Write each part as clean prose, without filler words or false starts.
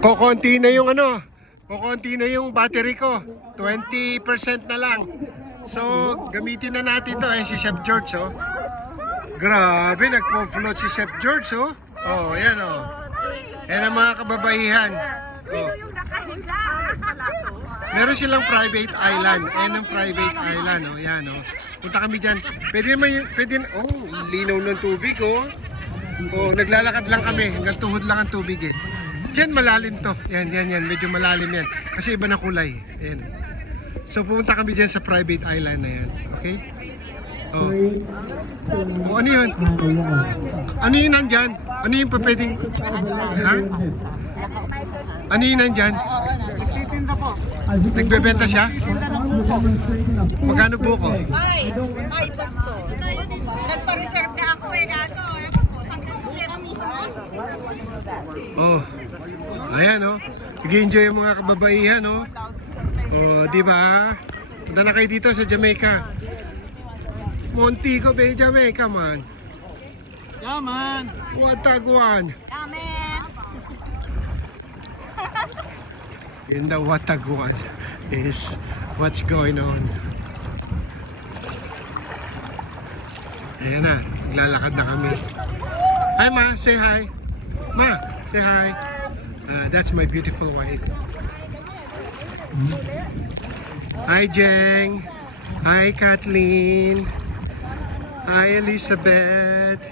Kokonti na yung ano, kokonti na yung battery ko. 20% na lang. So, gamitin na natin to. Ayan si Chef George, oh. Grabe, nagpo-float si Chef George, oh. Oh, ayan, oh. Ayan ang mga kababaihan. Oh. Meron silang private island. Ayan ang private island, oh. Ayan, oh. Punta kami dyan. Oh, linaw ng tubig, oh. Oh, naglalakad lang kami. Hanggang tuhod lang ang tubig, eh. Diyan malalim to. Yan. Medyo malalim yan. Kasi iba na kulay. Ayan. So, pumunta kami dyan sa private island na yan. Okay? Oh. Oh, ano yun? Ano yun nandyan? Ano yung pwedeng... Ha? Ano yun nandyan? Nagtitinda po. Nagbebenta siya? Tinda ng buko. Magkano buko? Ay, basto. Nagpa-reserve na ako eh, kaso Oh. Ayan, oh. Nag-enjoy yung mga kababaihan, oh. Oh, di ba? Punta na kayo dito sa Jamaica. Montego Bay, Jamaica, man. Yeah, man. Wataguan. Amen. In the Wataguan is what's going on. Ayan na, naglalakad na kami. Hi, Ma. Say hi. Ma, say hi. That's my beautiful wife. Hi, Jeng. Hi, Kathleen. Hi, Elizabeth.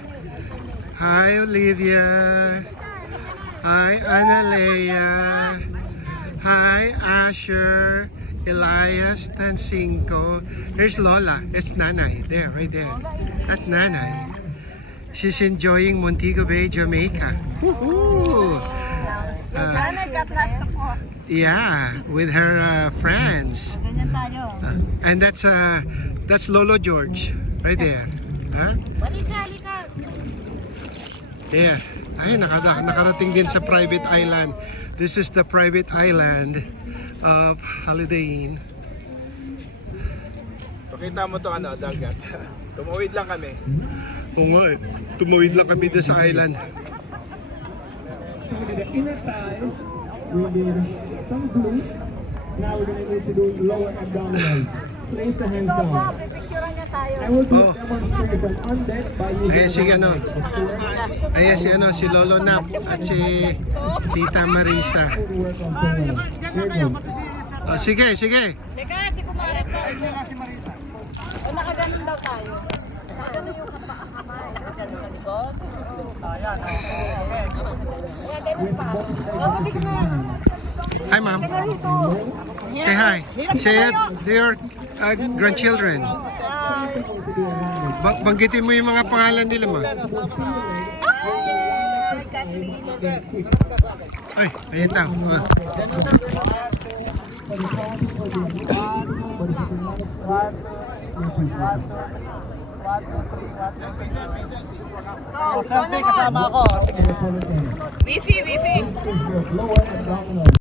Hi, Olivia. Hi, Analea. Hi, Asher. Elias Tancinco. Here's Lola. It's Nanay. There, right there. That's Nanay. She's enjoying Montego Bay, Jamaica. Woohoo! Yeah, with her friends. Ganyan tayo. And that's Lolo George, right there. Huh? Halika. There. Ay, nakarating din sa private island. This is the private island of Holiday Inn. Pakita mo to ano, dagat. Tumuwid lang kami. Oo nga eh. Tumawid lang kami doon sa island. So we did the inner thighs, we did some glutes. Now we're going to do lower abdominals. Place the hands down. I will do a demonstration on that by using Ayan si ano. Ayan si ano, si Lolo Nap at si Tita Marisa. Oh, sige. Teka, si Kumaret pa. O nakaganon daw tayo. Nakaganon yung kamay. Nakaganon sa likod. Ayan. Ayan, ganun pa. O, hindi ka na. Hi, Ma'am. Say hi. Say it to your grandchildren. Banggitin mo yung mga pangalan nila, Ma. Ay, ayun daw. Selfie kasama ako. Wifi. Lower abdominals.